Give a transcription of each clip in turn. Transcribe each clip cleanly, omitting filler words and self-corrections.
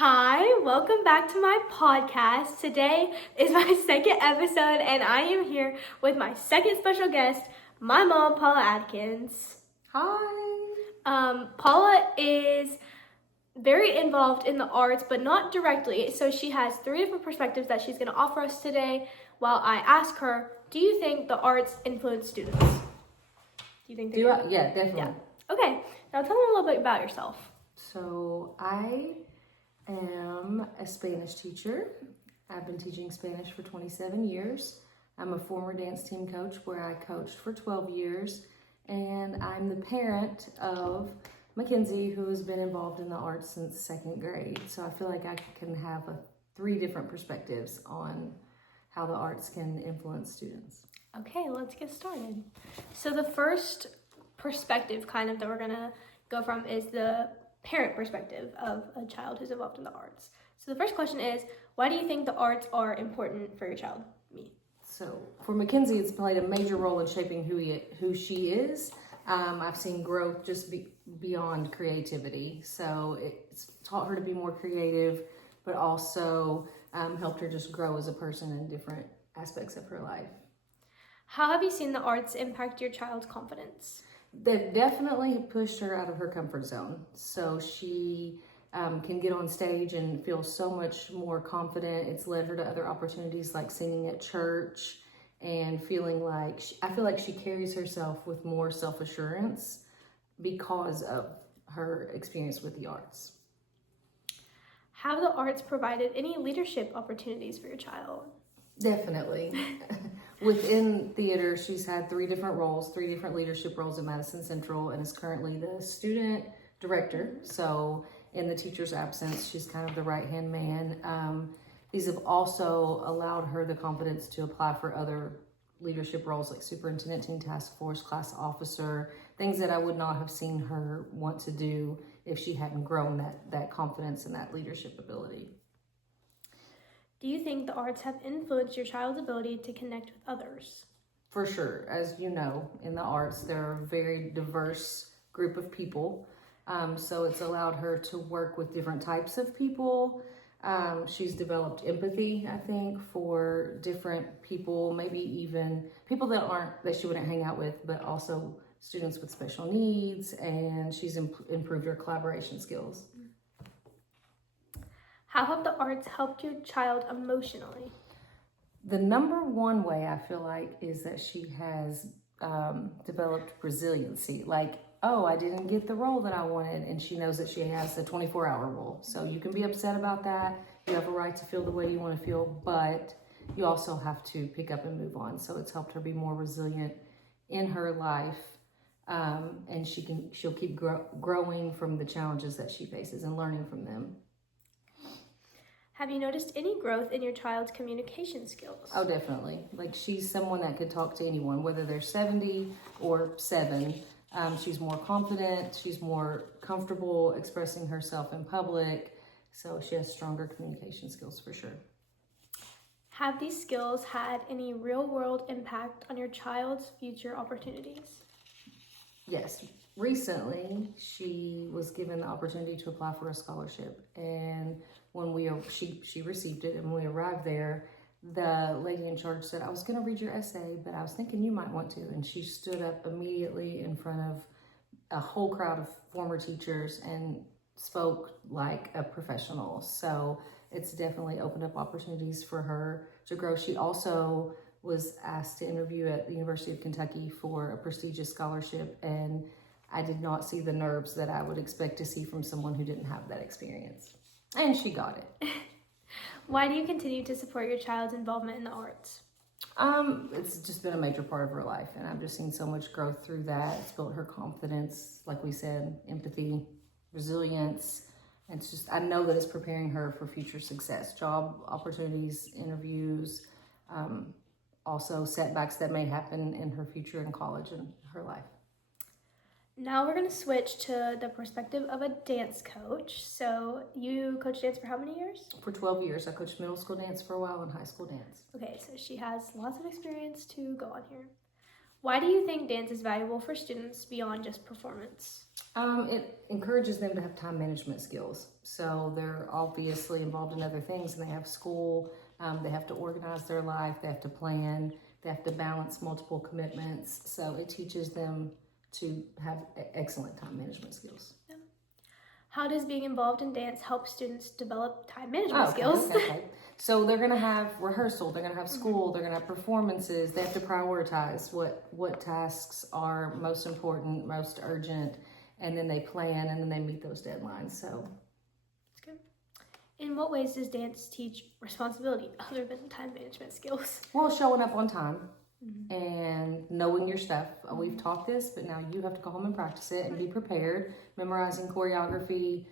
Hi, welcome back to my podcast. Today is my second episode, and I am here with my second special guest, my mom, Paula Adkins. Hi. Paula is very involved in the arts, but not directly. So she has three different perspectives that she's going to offer us today while I ask her, do you think the arts influence students? Do you think they do? Yeah, definitely. Yeah. Okay, now tell me a little bit about yourself. So I am a Spanish teacher. I've been teaching Spanish for 27 years. I'm a former dance team coach where I coached for 12 years. And I'm the parent of Mackenzie, who has been involved in the arts since second grade. So I feel like I can have three different perspectives on how the arts can influence students. Okay, let's get started. So the first perspective that we're gonna go from is the parent perspective of a child who's involved in the arts. So the first question is, why do you think the arts are important for your child? Me. So for Mackenzie, it's played a major role in shaping who she is. I've seen growth just beyond creativity. So it's taught her to be more creative, but also helped her just grow as a person in different aspects of her life. How have you seen the arts impact your child's confidence? They've definitely pushed her out of her comfort zone. So she can get on stage and feel so much more confident. It's led her to other opportunities like singing at church and feeling like, I feel like she carries herself with more self-assurance because of her experience with the arts. Have the arts provided any leadership opportunities for your child? Definitely. Within theater, she's had three different leadership roles at Madison Central, and is currently the student director. So in the teacher's absence, she's kind of the right-hand man. These have also allowed her the confidence to apply for other leadership roles like superintendent, teen task force, class officer, things that I would not have seen her want to do if she hadn't grown that confidence and that leadership ability. Do you think the arts have influenced your child's ability to connect with others? For sure. As you know, in the arts, there are a very diverse group of people. So it's allowed her to work with different types of people. She's developed empathy, I think, for different people, maybe even people that she wouldn't hang out with, but also students with special needs, and she's improved her collaboration skills. How have the arts helped your child emotionally? The number one way I feel like is that she has developed resiliency. Like, oh, I didn't get the role that I wanted, and she knows that she has the 24-hour rule. So you can be upset about that. You have a right to feel the way you want to feel, but you also have to pick up and move on. So it's helped her be more resilient in her life, and she'll keep growing from the challenges that she faces and learning from them. Have you noticed any growth in your child's communication skills? Oh, definitely. Like, she's someone that could talk to anyone, whether they're 70 or 7. She's more confident. She's more comfortable expressing herself in public. So she has stronger communication skills for sure. Have these skills had any real-world impact on your child's future opportunities? Yes. Recently, she was given the opportunity to apply for a scholarship, and when she received it, and when we arrived there, the lady in charge said, I was going to read your essay, but I was thinking you might want to. And she stood up immediately in front of a whole crowd of former teachers and spoke like a professional. So it's definitely opened up opportunities for her to grow. She also was asked to interview at the University of Kentucky for a prestigious scholarship, and I did not see the nerves that I would expect to see from someone who didn't have that experience. And she got it. Why do you continue to support your child's involvement in the arts? It's just been a major part of her life, and I've just seen so much growth through that. It's built her confidence, like we said, empathy, resilience. And it's just, I know that it's preparing her for future success, job opportunities, interviews, also setbacks that may happen in her future in college and her life. Now we're going to switch to the perspective of a dance coach. So you coach dance for how many years? For 12 years. I coached middle school dance for a while and high school dance. Okay, so she has lots of experience to go on here. Why do you think dance is valuable for students beyond just performance? It encourages them to have time management skills. So they're obviously involved in other things, and they have school. They have to organize their life. They have to plan. They have to balance multiple commitments. So it teaches them to have excellent time management skills. How does being involved in dance help students develop time management skills? Okay. So they're going to have rehearsal, they're going to have school, they're going to have performances. They have to prioritize what tasks are most important, most urgent, and then they plan and then they meet those deadlines. So That's good. In what ways does dance teach responsibility other than time management skills? well, showing up on time and knowing your stuff. We've taught this, but now you have to go home and practice it and be prepared, memorizing choreography,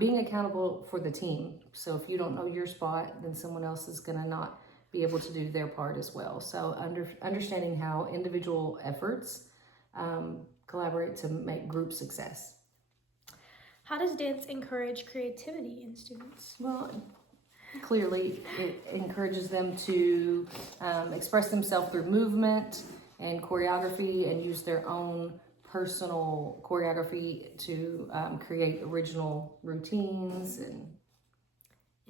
being accountable for the team. So if you don't know your spot, then someone else is going to not be able to do their part as well. So understanding how individual efforts collaborate to make group success. How does dance encourage creativity in students? Well, clearly it encourages them to express themselves through movement and choreography and use their own personal choreography to create original routines and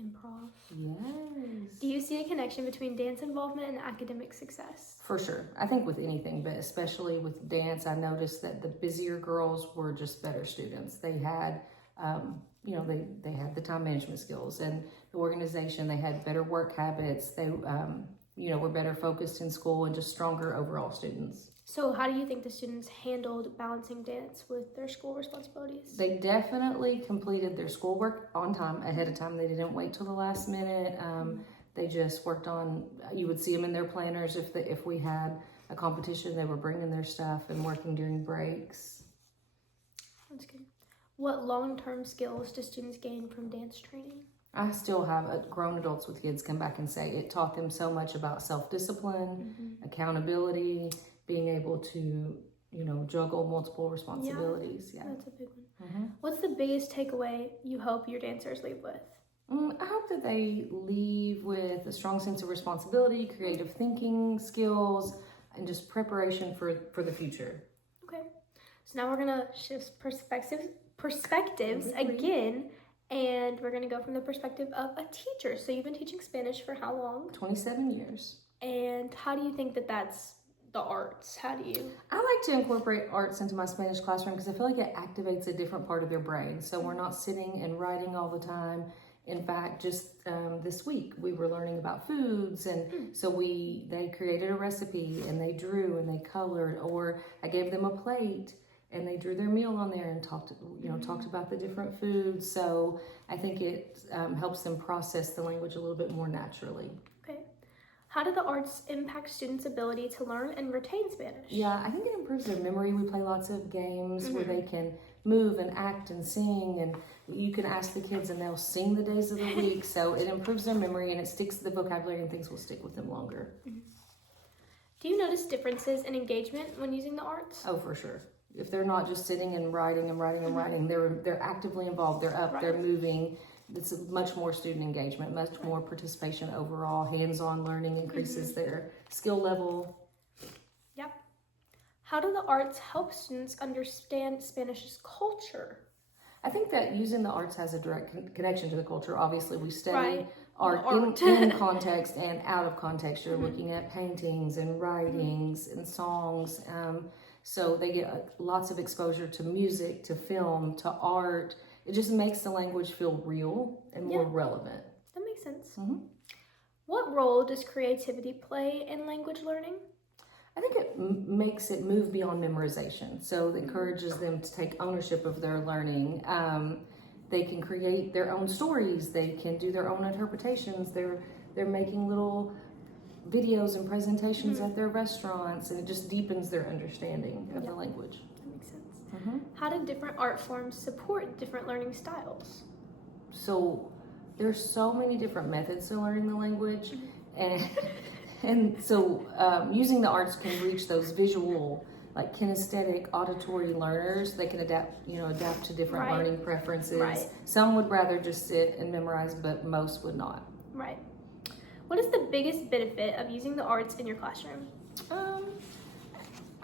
Improv. yes. Do you see a connection between dance involvement and academic success? For sure. I think with anything, but especially with dance, I noticed that the busier girls were just better students. They had, they had the time management skills and the organization. They had better work habits. They, were better focused in school and just stronger overall students. So how do you think the students handled balancing dance with their school responsibilities? They definitely completed their schoolwork on time, ahead of time. They didn't wait till the last minute. They just worked on, you would see them in their planners. If we had a competition, they were bringing their stuff and working during breaks. That's good. What long-term skills do students gain from dance training? I still have grown adults with kids come back and say it taught them so much about self-discipline, accountability, being able to, juggle multiple responsibilities. Yeah. That's a big one. What's the biggest takeaway you hope your dancers leave with? I hope that they leave with a strong sense of responsibility, creative thinking skills, and just preparation for the future. Okay. So now we're going to shift perspectives again, and we're going to go from the perspective of a teacher. So you've been teaching Spanish for how long? 27 years. And how do you think that that's the arts? How do you? I like to incorporate arts into my Spanish classroom because I feel like it activates a different part of their brain. So we're not sitting and writing all the time. In fact, just this week we were learning about foods, and so they created a recipe and they drew and they colored, or I gave them a plate and they drew their meal on there and talked about the different foods. So I think it helps them process the language a little bit more naturally. Okay. How do the arts impact students' ability to learn and retain Spanish? Yeah, I think it improves their memory. We play lots of games where they can move and act and sing, and you can ask the kids and they'll sing the days of the week. So it improves their memory and it sticks to the vocabulary, and things will stick with them longer. Do you notice differences in engagement when using the arts? Oh, for sure. If they're not just sitting and writing and writing and writing, they're actively involved. They're up, they're moving. It's much more student engagement, much more participation overall. Hands-on learning increases their skill level. Yep. How do the arts help students understand Spanish's culture? I think that using the arts has a direct connection to the culture. Obviously, we study art art. in context and out of context. You're looking at paintings and writings and songs. So they get lots of exposure to music, to film, to art. It just makes the language feel real and more relevant. That makes sense. What role does creativity play in language learning? I think it makes it move beyond memorization. So it encourages them to take ownership of their learning. They can create their own stories. They can do their own interpretations. They're making little videos and presentations at their restaurants, and it just deepens their understanding of the language. That makes sense. How do different art forms support different learning styles? So there's so many different methods to learning the language, and so using the arts can reach those visual, like kinesthetic, auditory learners. They can adapt to different learning preferences. Some would rather just sit and memorize, but most would not. Right. What is the biggest benefit of using the arts in your classroom?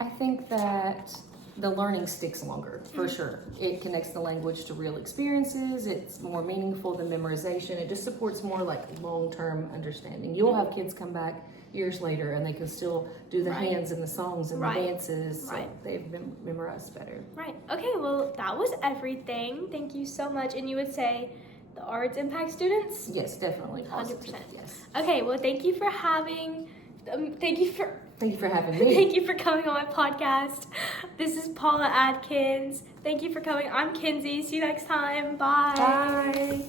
I think that the learning sticks longer, for sure. It connects the language to real experiences. It's more meaningful than memorization. It just supports more like long-term understanding. You'll have kids come back years later and they can still do the Right. hands and the songs and Right. the dances. So Right. they've been memorized better. Right. Okay, well, that was everything. Thank you so much. And you would say the arts impact students? Yes, definitely. 100%. Yes. Okay, well, thank you for having, thank you for having me. Thank you for coming on my podcast. This is Paula Adkins. Thank you for coming. I'm Kinsey. See you next time. Bye. Bye.